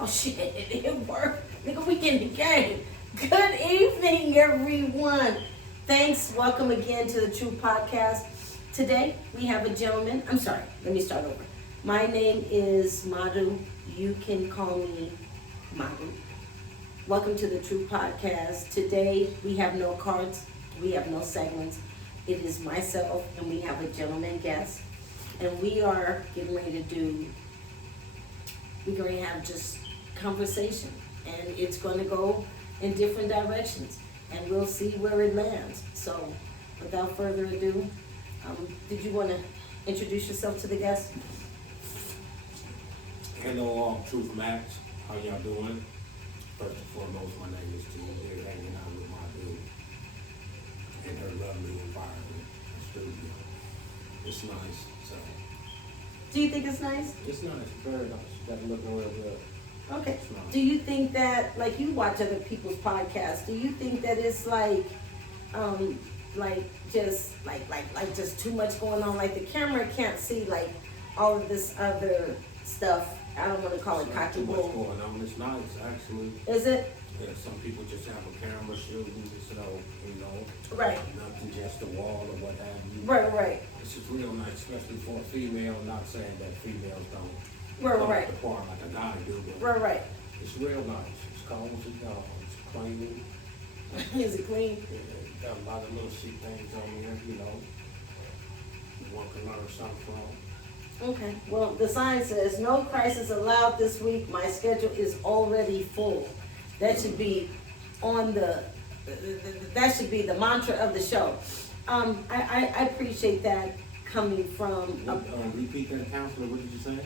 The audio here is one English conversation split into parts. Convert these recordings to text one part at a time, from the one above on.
Oh shit, it worked. Nigga, we in the game. Good evening, everyone. Thanks. Welcome again to the True Podcast. Today we have a gentleman. I'm sorry, let me start over. My name is Madhu. You can call me Madhu. Welcome to the True Podcast. Today we have no cards, we have no segments. It is myself and we have a gentleman guest. And we are getting ready to we're going to have just conversation. And it's going to go in different directions. And we'll see where it lands. So, without further ado, did you want to introduce yourself to the guest? Hello, all Truth Max. How y'all doing? First and foremost, my name is T. Here hanging out with my dude in her lovely environment, the studio. It's nice, so. Do you think it's nice? It's nice, very nice. Got to look real good. Okay. It's nice. Do you think that, like you watch other people's podcasts, do you think that it's like just too much going on? Like the camera can't see like all of this other stuff. I don't want to call it cocky Too much bull. going on. It's nice, actually. Is it? Yeah, some people just have a camera shooting, so, Right. nothing, just a wall or what have you. Right. It's just real nice, especially for a female. Not saying that females don't Right. the part like a guy do, but Right. it's real nice. It's cozy, it's clean. Is it clean? Got a lot of little shit things on here, one can learn something from. Okay. Well, the sign says no crisis allowed this week. My schedule is already full. That should be on that should be the mantra of the show. I appreciate that coming from Repeat that, counselor. What did you say?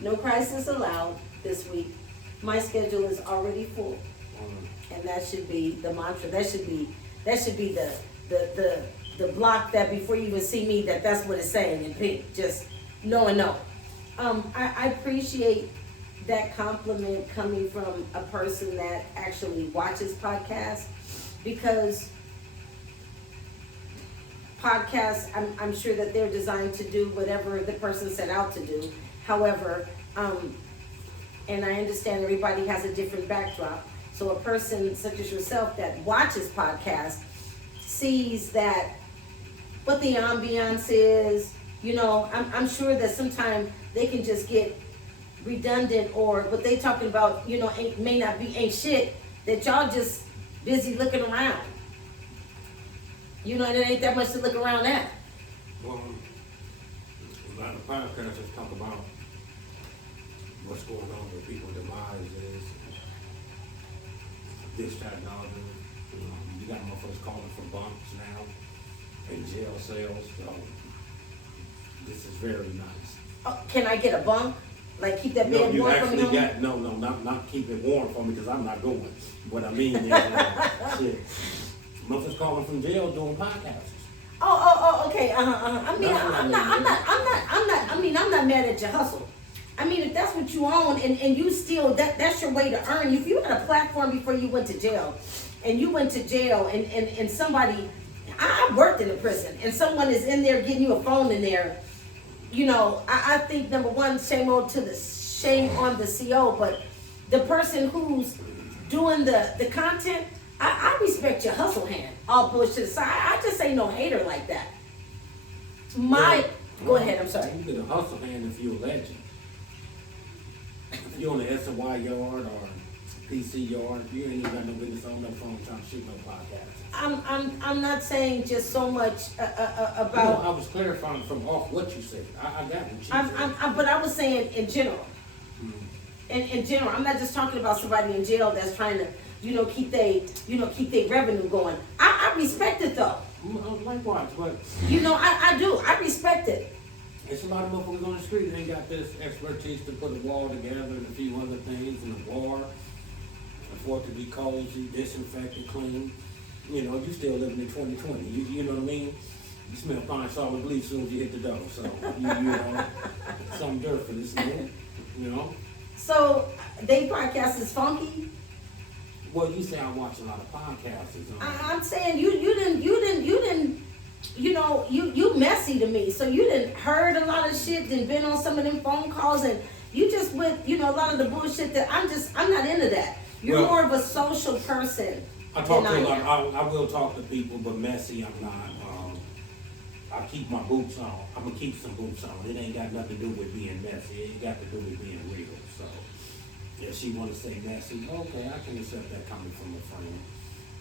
no crisis allowed this week. My schedule is already full, and that should be the mantra. That should be the block that before you even see me, that's what it's saying in pink. Just no and no. I appreciate that compliment coming from a person that actually watches podcasts, because podcasts, I'm sure that they're designed to do whatever the person set out to do. However, and I understand everybody has a different backdrop. So a person such as yourself that watches podcasts sees that what the ambiance is. I'm sure that sometimes they can just get redundant, or what they talking about, ain't shit, that y'all just busy looking around. And it ain't that much to look around at. Well, a lot of podcasters talk about what's going on with people's demise, this, that, and other. You got motherfuckers calling for bunks now in jail cells. So this is very nice. Oh, can I get a bunk? Like keep that bed you warm for me? actually got not keep it warm for me, because I'm not going. What I mean is, shit. Motherfuckers calling from jail doing podcasts. Oh, okay. I mean, That's what I'm not mad at your hustle. I mean, if that's what you own, and you still, that's your way to earn. If you had a platform before you went to jail, and you went to jail, and somebody, I worked in a prison, and someone is in there getting you a phone in there, I think number one, shame on the CO, but the person who's doing the content, I respect your hustle hand. All bullshit aside, I just ain't no hater like that. Go ahead, I'm sorry. You get a hustle hand if you're a legend. If you're on the SY yard or PC yard, you ain't even got no business on that phone trying to shoot no podcast. I'm not saying just so much about. No, I was clarifying from off what you said. I got what you said. But I was saying in general. In general, I'm not just talking about somebody in jail that's trying to, keep their revenue going. I respect it though. Likewise, but I do. I respect it. it's a lot of motherfuckers on the street that ain't got this expertise to put a wall together and a few other things in the war, and for it to be cozy, disinfected, clean. You still living in 2020. You know what I mean? You smell fine solid bleach as soon as you hit the door. So some dirt for this man. So they podcast is funky. Well, you say I watch a lot of podcasts. I'm saying you didn't, you messy to me. So you didn't heard a lot of shit, then been on some of them phone calls, and You just with, a lot of the bullshit that I'm not into that. You're Well, more of a social person. I talk than to a I lot. am. I will talk to people, but messy, I'm not. I keep my boots on. I'm gonna keep some boots on. It ain't got nothing to do with being messy. It got to do with being real. So, if she wanna say messy, okay, I can accept that coming from a friend.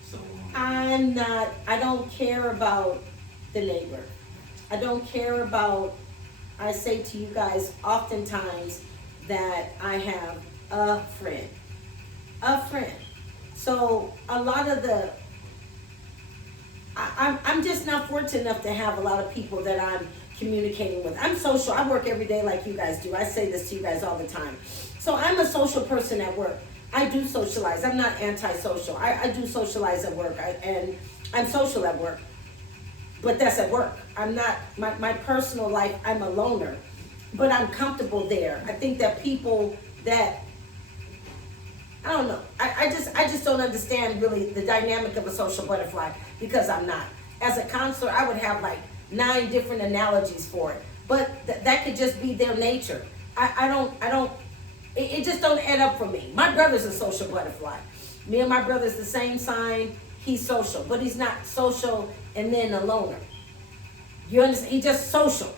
So, I don't care about the neighbor. I don't care about, I say to you guys oftentimes that I have a friend. A friend. So a lot of I'm just not fortunate enough to have a lot of people that I'm communicating with. I'm social. I work every day like you guys do. I say this to you guys all the time. So I'm a social person at work. I do socialize. I'm not antisocial. I do socialize at work. And I'm social at work. But that's at work. I'm not, my personal life, I'm a loner. But I'm comfortable there. I think that people that, I don't know. I just don't understand really the dynamic of a social butterfly because I'm not. As a counselor, I would have like 9 different analogies for it. But that could just be their nature. It just don't add up for me. My brother's a social butterfly. Me and my brother's the same sign. He's social, but he's not social and then a loner. You understand? He's just social.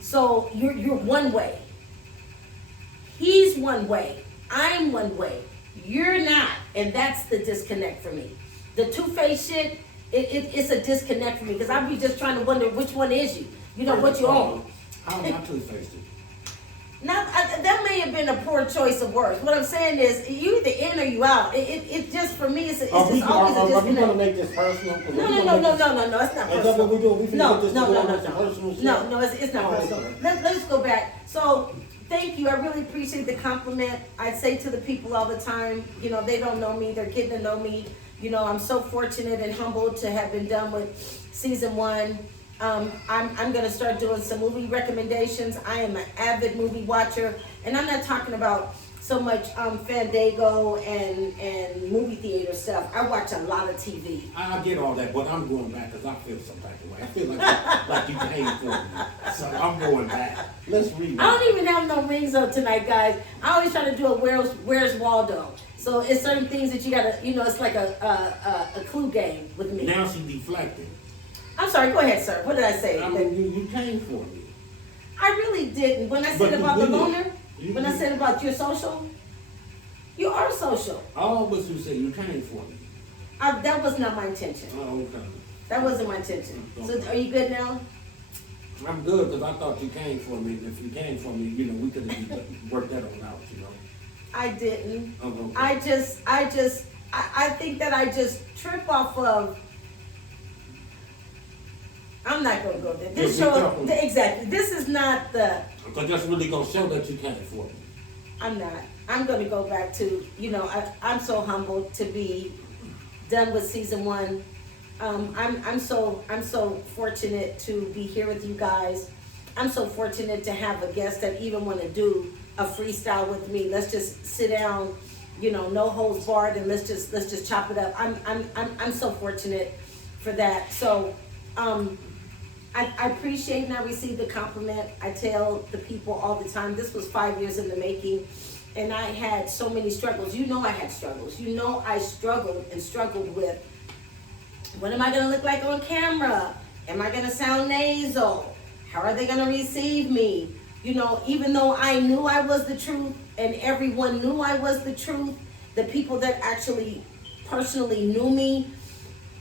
So you're one way. He's one way. I'm one way. You're not, and that's the disconnect for me. The two-faced shit, it's a disconnect for me because I'll be just trying to wonder which one is you. You know what you own. How am I two-faced? Now that may have been a poor choice of words. What I'm saying is, you either in or you out. It just for me, it's just always a Are we disconnect. gonna make this personal? No, it's not personal. Is that what we do? We No, finna get this no, to no, go no, on some no. personal shit? No, it's not Oh, personal. okay. Let's go back. So, thank you. I really appreciate the compliment. I say to the people all the time, they don't know me. They're getting to know me. I'm so fortunate and humbled to have been done with season 1. I'm gonna start doing some movie recommendations. I am an avid movie watcher, and I'm not talking about so much Fandango and movie theater stuff. I watch a lot of TV. I get all that, but I'm going back because I feel some type of way. I feel like you came for me. So I'm going back. Let's read. I don't even have no rings on tonight, guys. I always try to do a Where's Waldo. So it's certain things that you gotta, it's like a clue game with me. Now she deflecting. I'm sorry, go ahead, sir. What did I say? I mean, you came for me. I really didn't. When I said But you about the did. loner, You when I did. said about you're social, you are social. All but you say you came for me. That was not my intention. Oh, okay. That wasn't my intention. So are you good now? I'm good because I thought you came for me. If you came for me, we could have worked that on out, I didn't. Oh, okay. I think that I just trip off of. I'm not gonna go there. This Yeah, be show, careful. exactly. This is not the. Because that's really going to show that you came for me. I'm not. I'm gonna go back to. I'm so humbled to be done with season 1. I'm so fortunate to be here with you guys. I'm so fortunate to have a guest that even want to do a freestyle with me. Let's just sit down, no holds barred, and let's just chop it up. I'm so fortunate for that. So, I appreciate and I receive the compliment. I tell the people all the time, this was 5 years in the making, and I had so many struggles. I had struggles. I struggled with, what am I gonna look like on camera? Am I gonna sound nasal? How are they gonna receive me? Even though I knew I was the truth and everyone knew I was the truth, the people that actually personally knew me,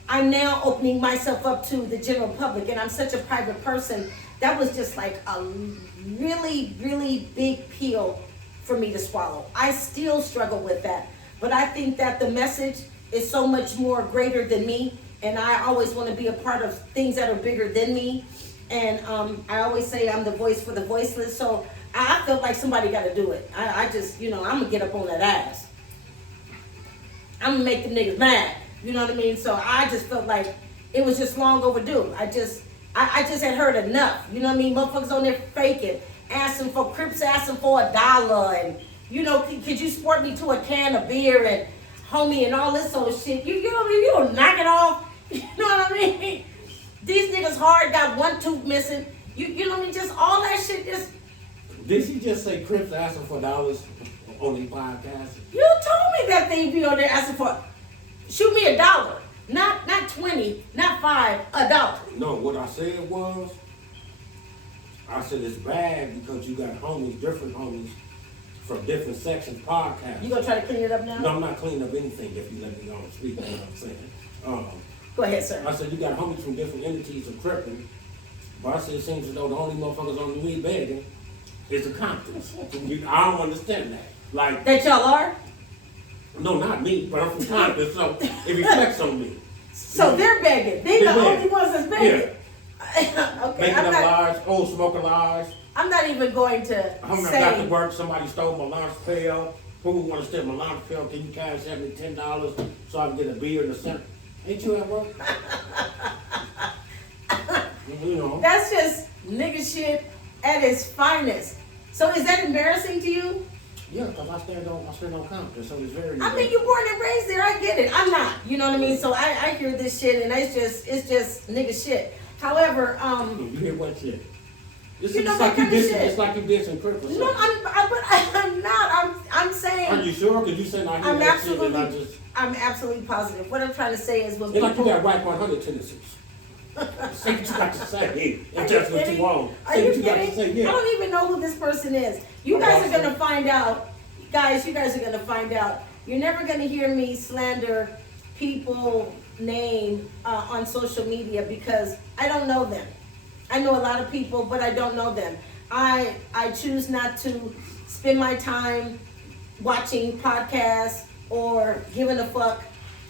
I'm now opening myself up to the general public, and I'm such a private person. That was just like a really, really big pill for me to swallow. I still struggle with that, but I think that the message is so much more greater than me, and I always want to be a part of things that are bigger than me. And I always say I'm the voice for the voiceless, so I felt like somebody got to do it. I just, I'm going to get up on that ass. I'm going to make them niggas mad. You know what I mean? So I just felt like it was just long overdue. I just had heard enough. You know what I mean? Motherfuckers on there faking, asking for Crips, asking for $1, and could you sport me to a can of beer and homie and all this old shit? You know what I mean? You don't knock it off. You know what I mean? These niggas hard got one tooth missing. You know what I mean? Just all that shit. Just Did she just say Crips asking for dollars on the podcast? You told me that thing be on there asking for, shoot me $1. Not 20, not 5, $1. No, what I said was, I said it's bad because you got homies, different homies from different sections podcasts. You gonna try to clean it up now? No, I'm not cleaning up anything if you let me go and speak. You know what I'm saying? Go ahead, sir. I said you got homies from different entities of cripping, but I said it seems as though the only motherfuckers on the weed begging is the Comptons. I don't understand that. Like, That y'all are? no, not me, but I'm from Compton, so it reflects on me. So they're begging. They're the They're only ones that's begging. Okay, Making up lies, old smoker lies. I'm not even going to I'm not got to say. work, somebody stole my lunch pail. Who want to steal my lunch pail? Can you cash me $10 so I can get a beer in the center? Ain't you at work? You know. That's just nigga shit at its finest. So is that embarrassing to you? Yeah, because I stand on Compton, so it's very. I mean, you born and raised there. I get it. I'm not. You know what I mean? So I hear this shit, and it's just nigga shit. However, You hear what shit? It's You know like that you kind of dissing. shit. It's like you dissing Cripples. no, I'm not. I'm saying. Are you sure? Because you said I hear I'm that shit and I absolutely. just. I'm absolutely positive. What I'm trying to say is when It's like you people. got White 100 tendencies. Say what you got to say. Are If you that's what kidding? you want. Are Say you what you got to kidding? say. I Yeah. don't even know who this person is. You guys are gonna find out. Guys, you guys are gonna find out. You're never gonna hear me slander people name on social media because I don't know them. I know a lot of people, but I don't know them. I choose not to spend my time watching podcasts or giving a fuck.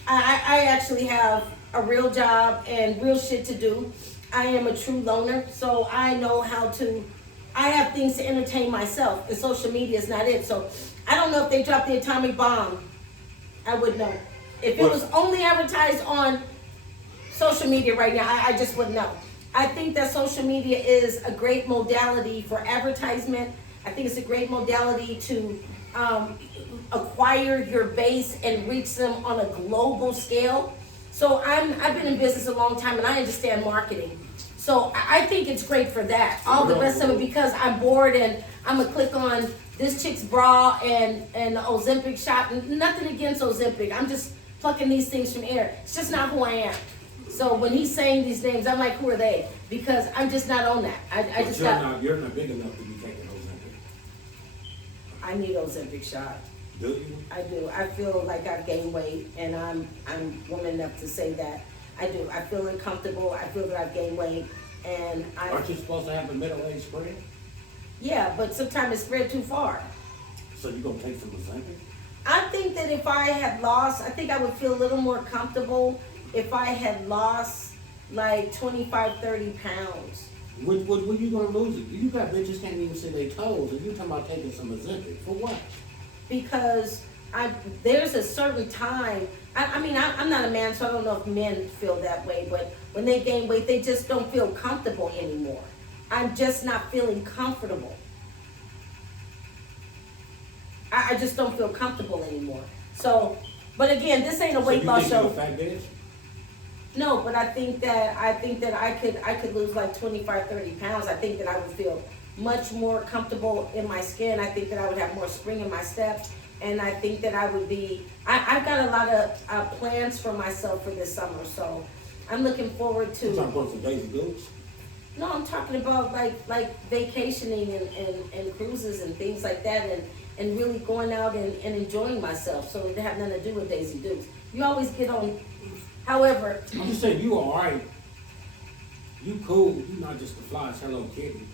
I actually have a real job and real shit to do. I am a true loner, so I know how to. I have things to entertain myself, and social media is not it. So I don't know if they dropped the atomic bomb. I would know. If it was only advertised on social media right now, I just wouldn't know. I think that social media is a great modality for advertisement. I think it's a great modality to acquire your base and reach them on a global scale. So I've been in business a long time and I understand marketing. So I think it's great for that. All the rest of it, because I'm bored and I'm gonna click on this chick's bra and the Ozempic shot. Nothing against Ozempic. I'm just plucking these things from air. It's just not who I am. So when he's saying these names, I'm like, who are they? Because I'm just not on that. I just got. You're not big enough to be taking Ozempic. I need Ozempic shot. Do you? I do. I feel like I've gained weight, and I'm woman enough to say that. I do. I feel uncomfortable. I feel that I've gained weight, and Aren't you supposed to have a middle-aged spread? yeah, but sometimes it spread too far. So you gonna take some Ozempic? I think that if I had lost, I think I would feel a little more comfortable if I had lost like 25, 30 pounds. When you gonna lose it? You got bitches can't even see their toes, and you talking about taking some Ozempic for what? Because there's a certain time. I mean, I'm not a man, so I don't know if men feel that way. But when they gain weight, they just don't feel comfortable anymore. I'm just not feeling comfortable. I just don't feel comfortable anymore. So, but again, this ain't a weight So loss you think show. you a fat bitch? No, but I think that I could lose like 25, 30 pounds. I think that I would feel much more comfortable in my skin. I think that I would have more spring in my step. And I think that I would be, I've got a lot of plans for myself for this summer. So I'm looking forward You to, talking about some Daisy Dukes? no, I'm talking about like vacationing and cruises and things like that and really going out and enjoying myself. So it have nothing to do with Daisy Dukes. You always get on, however, I'm just saying you alright. You cool. You not just the flyest Hello Kitty.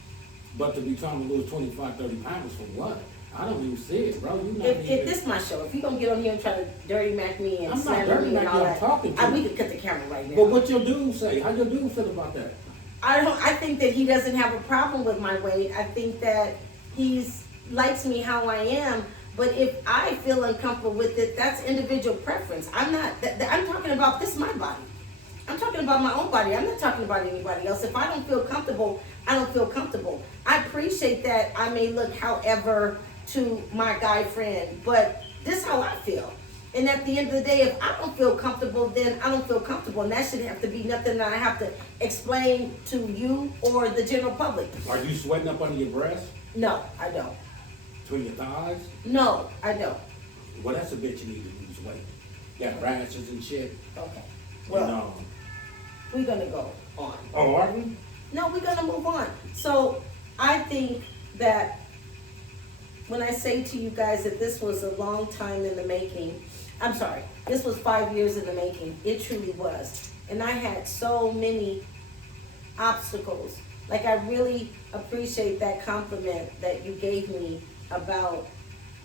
But to be trying to lose 25, 30 pounds for what? I don't even see it, bro. You not if even... this is my show, if you gonna get on here and try to dirty mac me and I'm not slander dirty me and mac all you, I'm that, talking to we you. could cut the camera right now. But what your dude say? How your dude feel about that? I think that he doesn't have a problem with my weight. I think that he's likes me how I am. But if I feel uncomfortable with it, that's individual preference. I'm not. I'm talking about this is my body. I'm talking about my own body. I'm not talking about anybody else. If I don't feel comfortable, I don't feel comfortable. I appreciate that I may look however to my guy friend, but this is how I feel. And at the end of the day, if I don't feel comfortable, then I don't feel comfortable. And that shouldn't have to be nothing that I have to explain to you or the general public. Are you sweating up under your breast? No, I don't. Between your thighs? No, I don't. Well, that's a bitch you need to lose weight. Got rashes and shit. Okay. Well, Well, we're gonna go on. oh, are we? No, we're gonna move on. So I think that when I say to you guys that this was a long time in the making, I'm sorry, this was 5 years in the making. It truly was. And I had so many obstacles. Like, I really appreciate that compliment that you gave me about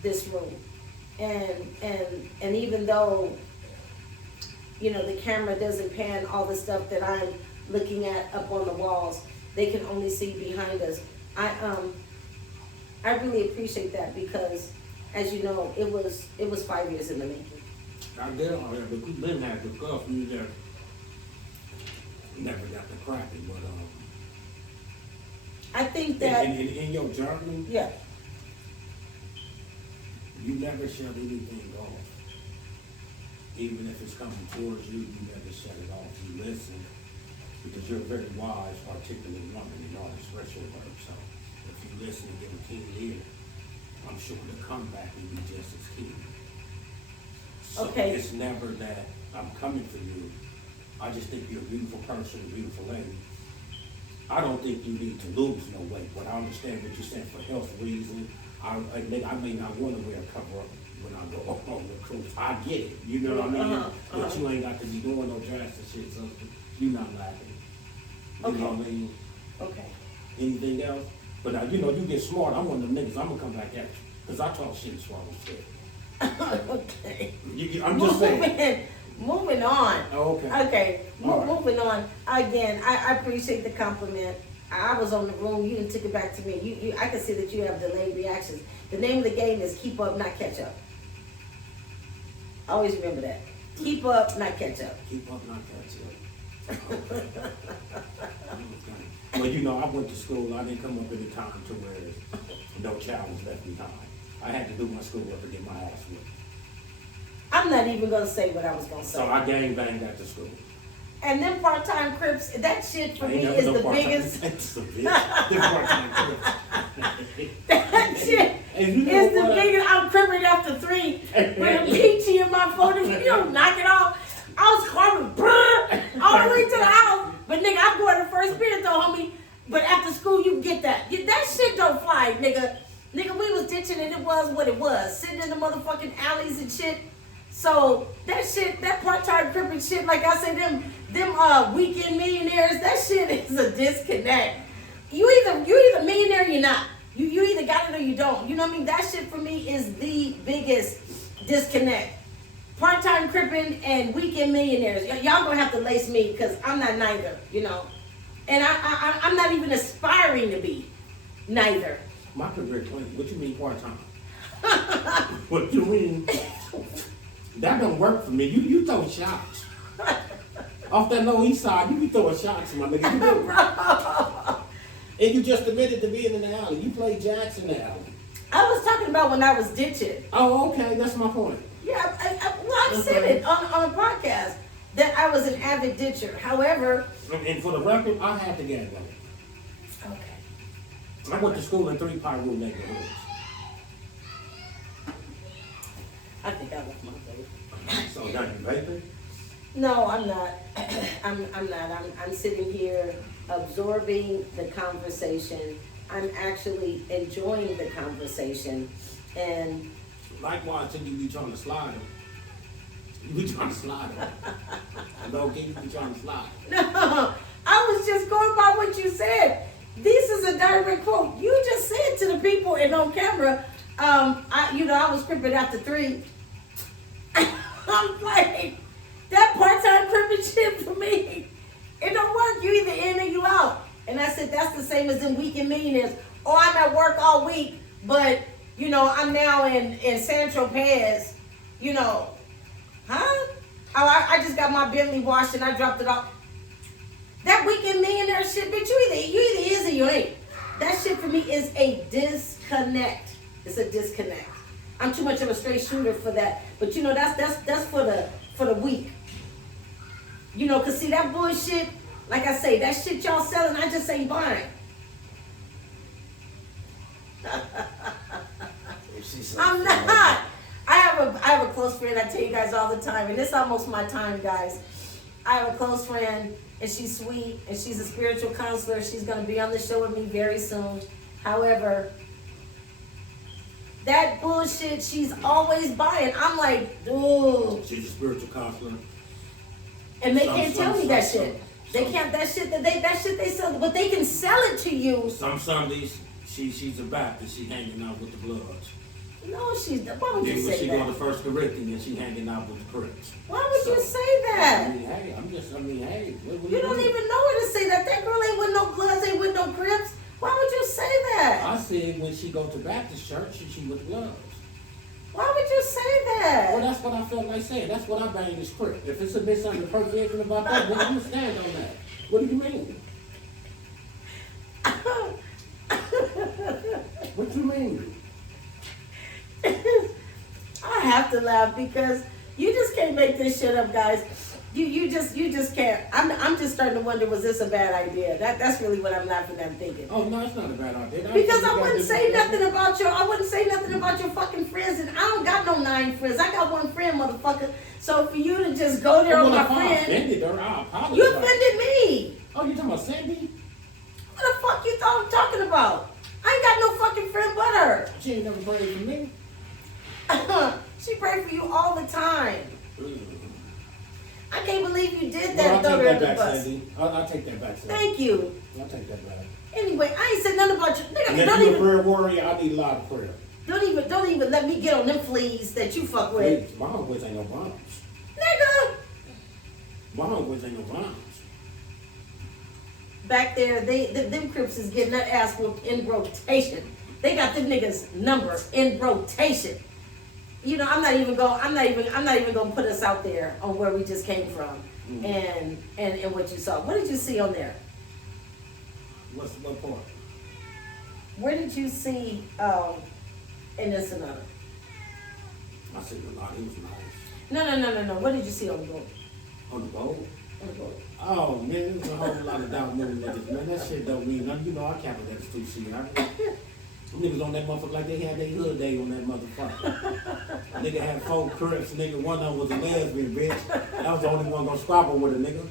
this room. And even though, you know, the camera doesn't pan all the stuff that I'm looking at up on the walls, they can only see behind us. I really appreciate that because, as you know, it was 5 years in the making. I did all that, but we've been had the cuff. We just never got the crappy, but I think that, in your journey, yeah, you never shut anything off. Even if it's coming towards you, you never shut it off. You listen because you're a very wise, articulate woman and you know how to express your words. So if you listen and give a keen ear, I'm sure the comeback will be just as keen. So Okay. it's never that I'm coming for you. I just think you're a beautiful person, a beautiful lady. I don't think you need to lose no weight, but I understand what you're saying for health reasons. I may not want to wear a cover up when I go on the cruise. I get it, you know what I mean? But you ain't got to be doing no drastic shit, so you're not laughing. You know what I mean? okay. Anything else? But now, you know, you get smart. I'm one of them niggas, I'm gonna come back at you. Because I talk shit as far as shit. Okay. I'm just saying. Moving on. Oh, okay. Okay, All right. moving on. Again, I appreciate the compliment. I was on the room, you didn't took it back to me. I can see that you have delayed reactions. The name of the game is keep up, not catch up. Always remember that. Keep up, not catch up. Keep up, not catch up. Okay. Well, you know, I went to school. I didn't come up any time to where no child was left behind. I had to do my schoolwork to get my ass whipped. I'm not even gonna say what I was gonna say. So I gang banged after school. And them part-time Crips, that shit for I me ain't never is no the part-time. biggest. That's a bitch. Them part-time Crips. That shit And you know is the what? biggest. I'm cribbing after 3 with a peachy in my phone. If you don't knock it off, I was carving all the way to the house. But nigga, I'm going to first period though, homie. But after school, you get that. That shit don't fly, nigga. Nigga, we was ditching and it was what it was. Sitting in the motherfucking alleys and shit. So that shit, that part-time cripping shit, like I say, them weekend millionaires, that shit is a disconnect. You either millionaire or you're not. You either got it or you don't. You know what I mean? That shit for me is the biggest disconnect. Part-time cripping and weekend millionaires. Y'all gonna have to lace me because I'm not neither, you know. And I'm not even aspiring to be neither. My career clean. What you mean part-time? What you mean? That don't work for me. You throw shots. Off that low east side, you be throwing shots, my nigga. You do. And you just admitted to being in the alley. You played jacks in the alley. I was talking about when I was ditching. Oh, okay. That's my point. Yeah, I've said it on a podcast that I was an avid ditcher. However, And for the record, I had to get one. okay. I went to school in 3 Pyro neighborhoods. I think I left my baby. So now you vaping? No, I'm not. I'm not. I'm sitting here absorbing the conversation. I'm actually enjoying the conversation, and Likewise, till you be trying to slide him. You be trying to slide him. Low key, you be trying to slide. no, I was just going by what you said. This is a direct quote. You just said to the people and on camera, I was cripping after 3. I'm like, that part-time cripping shit for me, it don't work. You either in or you out. And I said, that's the same as them weekend millionaires. Oh, I'm at work all week, but, you know, I'm now in San Tropez, you know. Huh? Oh, I just got my Bentley washed and I dropped it off. That weekend millionaire shit, bitch, you either is or you ain't. That shit for me is a disconnect. It's a disconnect. I'm too much of a straight shooter for that. But you know, that's for the weak. You know, cause see that bullshit, like I say, that shit y'all selling, I just ain't buying. If she says I'm something like not. I have a close friend. I tell you guys all the time, and it's almost my time, guys. I have a close friend, and she's sweet, and she's a spiritual counselor. She's gonna be on the show with me very soon. However, that bullshit she's always buying, I'm like, dude. she's a spiritual counselor. And they Some- can't tell some- me that some- shit. They some- can't. That shit they sell, but they can sell it to you. Some Sundays, she's a Baptist. She hanging out with the Bloods. No, she's. Why would Then you when say she go to that? First Corinthians, she hanging out with the Crips. Why would you So, say I that? mean, hey, hey, what You don't even know her to say that. That girl ain't with no Bloods, ain't with no Crips. Why would you say that? I said when she go to Baptist church, she with the Bloods. Why would you say Well, that? that's what I felt like saying. That's what I bang this Crip. If it's a misunderstanding about that, then I'm gonna stand on that. What do you mean? What you mean? I have to laugh because you just can't make this shit up, guys. You just can't. I'm just starting to wonder, was this a bad idea? That's really what I'm laughing at thinking. Oh no, it's not a bad idea. Because I wouldn't say nothing about your fucking friends, and I don't got no 9 friends. I got 1 friend, motherfucker. So for you to just go there on my If I friend, offended her, I apologize. you offended me. Oh, you talking about Cindy? What the fuck you thought I'm talking about? I ain't got no fucking friend but her. She ain't never prayed for me. She prayed for you all the time. I can't believe you did Well, that. I'll Throw take her that under the back, bus. Cindy. I'll take that back, Cindy. Thank you. I'll take that back. Anyway, I ain't said nothing about you. Nigga, And if don't you're a even, prayer warrior, I need a lot of prayer. don't even let me get on them fleas that you fuck with. Please, my homeboys ain't no bombs. Nigga, My homeboys ain't no bombs. back there, them Crips is getting that ass whooped in rotation. They got them niggas number in rotation. You know, I'm not even gonna put us out there on where we just came from and what you saw. What did you see on there? What part? Where did you see in this another? I said a lot. It was nice. No. What did you see on the boat? On the boat? On the boat. Oh man, there's a whole lot of doubt moving niggas, man. That shit don't mean nothing. You know I counted that as 2 C. Them niggas on that motherfucker like they had their hood day on that motherfucker. Nigga had 4 Crips, nigga. One of them was a lesbian bitch. That was the only one gonna squabble with a nigga.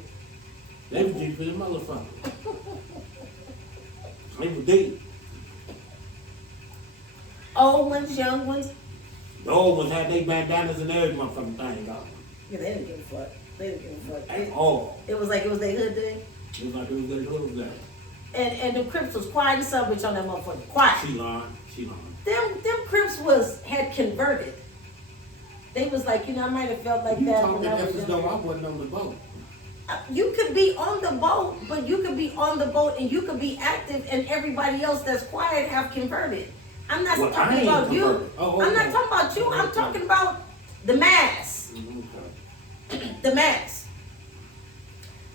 They was deep in the motherfucker. They was deep. Old ones, young ones. The old ones had their bandanas and every motherfucking thing on. Yeah, they didn't give a fuck. They didn't give a fuck. At all. It was like it was their hood day. It was like it was their hood day. And the Crips was quiet as a bitch on that motherfucker. Quiet. She lied. She lied. Them Crips had converted. They was like, I might have felt like You that talking when I as was though younger. I wasn't on the boat. You could be on the boat, but you could be on the boat and you could be active, and everybody else that's quiet have converted. I'm not Well, I talking ain't about you. converted. Oh, I'm not okay. talking about you. I'm Okay. talking about the mass. Okay. The mass.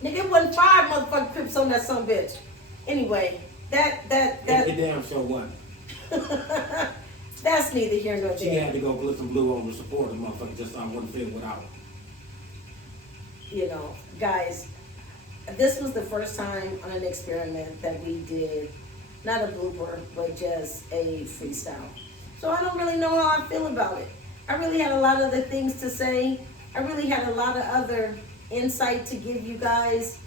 Nigga, it wasn't 5 motherfucking Crips on that son bitch. Anyway, It damn sure wasn't. that's neither here nor She there. had to go put some blue on to support the motherfucker just so I wouldn't feel without. Guys, this was the first time on an experiment that we did, not a blooper, but just a freestyle. So I don't really know how I feel about it. I really had a lot of other things to say. I really had a lot of other insight to give you guys.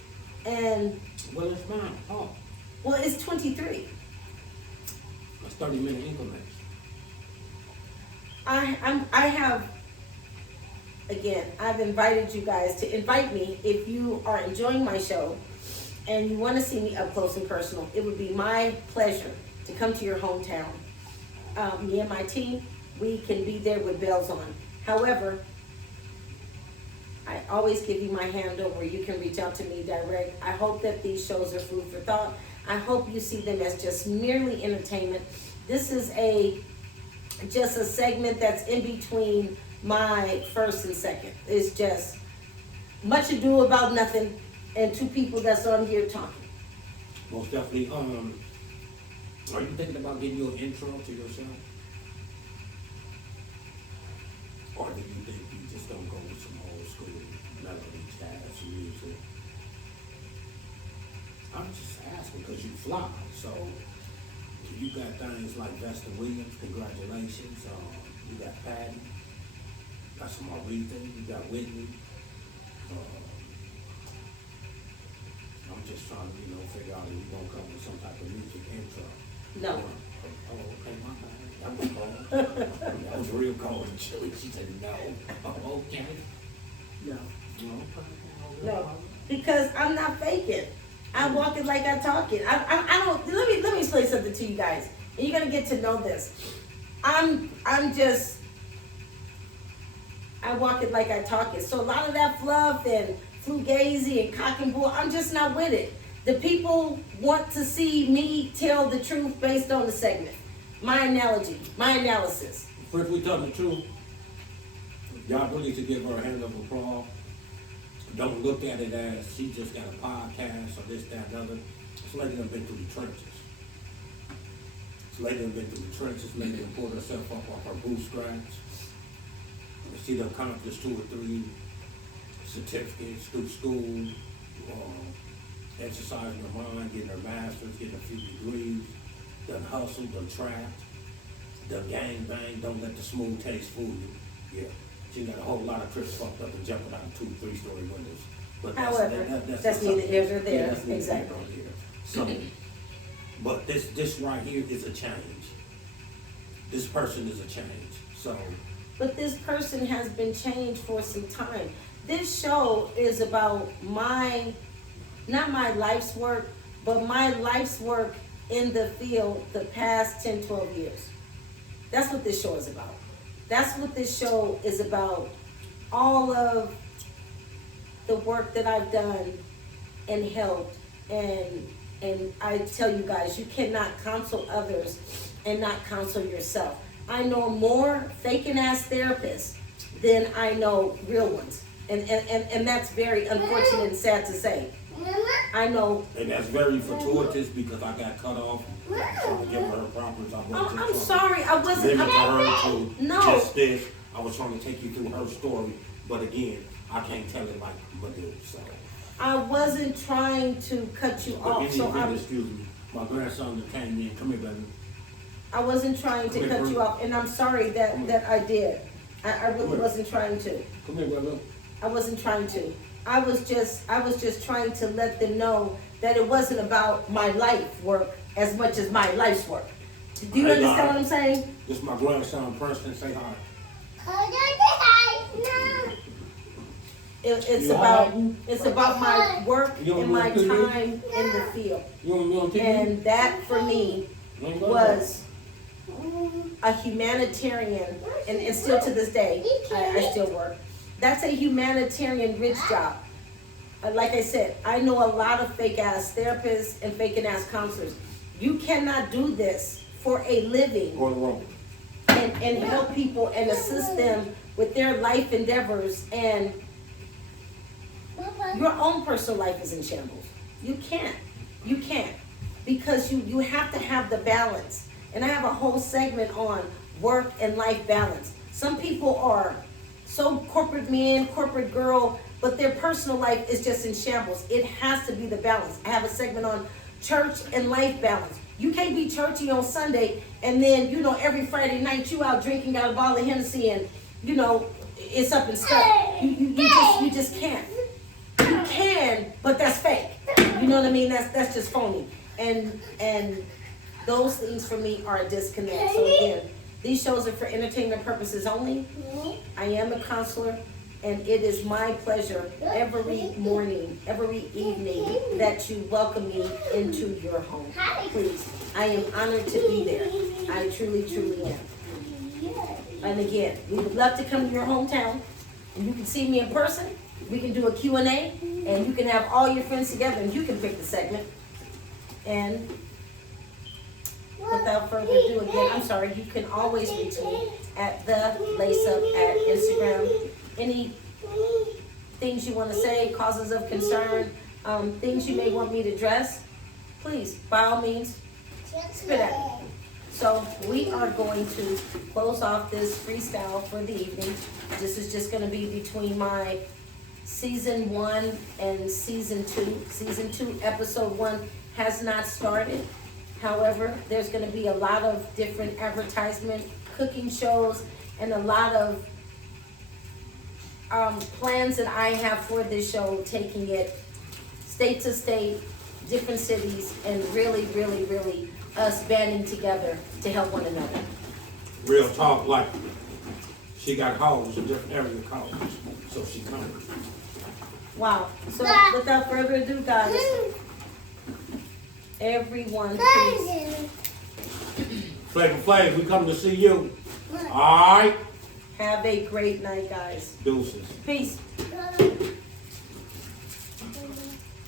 And, Well, it's mine. Oh, well, it's 23. that's 30-minute increments. I've invited you guys to invite me if you are enjoying my show and you want to see me up close and personal. It would be my pleasure to come to your hometown. Me and my team, we can be there with bells on. However, I always give you my hand over. You can reach out to me direct. I hope that these shows are food for thought. I hope you see them as just merely entertainment. This is just a segment that's in between my first and second. It's just much ado about nothing and 2 people that's on here talking. Most definitely. Are you thinking about getting your intro to your show? Or do you think you just don't go with some old school melody, jazz music? I'm just asking because you fly, so You got things like Vesta Williams, congratulations. You got Patty, got some Aretha, you got Whitney. I'm just trying to, figure out if you're gonna come with some type of music intro. No. Oh, okay, my bad. That was cold. That was real cold and chilly. She said no. Oh, okay. No. No. No. Because I'm not faking. I walk it like I talk it. I don't. Let me explain something to you guys, and you're gonna get to know this. I walk it like I talk it. So a lot of that fluff and fugazi and cock and bull, I'm just not with it. The people want to see me tell the truth based on the segment, my analogy, my analysis. First, we tell the truth. Y'all really need to give her a hand of applause. Don't look at it as she just got a podcast or this, that, and other. This lady done been through the trenches. This lady done been through the trenches. Lady done pulled herself up off her bootstraps. She done accomplished 2 or 3 certificates through school, exercising her mind, getting her master's, getting a few degrees, done hustled, done trapped, done gang bang. Don't let the smooth taste fool you. Yeah. She got a whole lot of trips fucked up and jumping out of 2- or 3-story windows. But However, that's neither here nor there. Yeah, that's neither Exactly. here nor there. So, but this right here is a change. This person is a change. So, But this person has been changed for some time. This show is about not my life's work, but my life's work in the field the past 10, 12 years. That's what this show is about. That's what this show is about. All of the work that I've done and helped, and I tell you guys, you cannot counsel others and not counsel yourself. I know more faking ass therapists than I know real ones. And that's very unfortunate and sad to say. I know. and that's very fortuitous because I got cut off. I'm trying to give her properties. I'm sorry, I wasn't. Limit her to No. just this. I was trying to take you through her story, but again, I can't tell it like Madu. So, I wasn't trying to cut you off. So excuse me. My grandson that came in. Come here, baby. I wasn't trying to cut you off, and I'm sorry that I did. I really wasn't trying to. Come here, baby. I wasn't trying to. I was just trying to let them know that it wasn't about my life work as much as my life's work. Do you understand what I'm saying? This is my grandson, Preston. Say hi. It's about my work and my time in the field. And that for me was a humanitarian, and still to this day, I still work. That's a humanitarian rich job. Like I said, I know a lot of fake ass therapists and fake ass counselors. You cannot do this for a living and help people and assist them with their life endeavors, and your own personal life is in shambles. You can't, because you have to have the balance. And I have a whole segment on work and life balance. Some people are so corporate man, corporate girl, but their personal life is just in shambles. It has to be the balance. I have a segment on church and life balance. You can't be churchy on Sunday and then, every Friday night you out drinking, got a bottle of Hennessy, and, it's up and stuff. You just can't. You can, but that's fake. You know what I mean? That's just phony. And those things for me are a disconnect. So again, these shows are for entertainment purposes only. I am a counselor, and it is my pleasure every morning, every evening that you welcome me into your home. Please, I am honored to be there. I truly, truly am. And again, we would love to come to your hometown, and you can see me in person. We can do a Q&A, and you can have all your friends together, and you can pick the segment. And without further ado, again, I'm sorry, you can always reach me at the Lace Up at Instagram. Any things you want to say, causes of concern, things you may want me to address, please, by all means, spit at me. So we are going to close off this freestyle for the evening. This is just going to be between my season 1 and season 2. Season 2, episode 1 has not started. However, there's going to be a lot of different advertisement, cooking shows, and a lot of plans that I have for this show, taking it state to state, different cities, and really, really, really us banding together to help one another. Real talk, like she got hoes in different area codes, so she coming. Wow. So without further ado, guys, everyone, please Flavor Flav, we come to see you. All right. have a great night, guys. Deuces. Peace.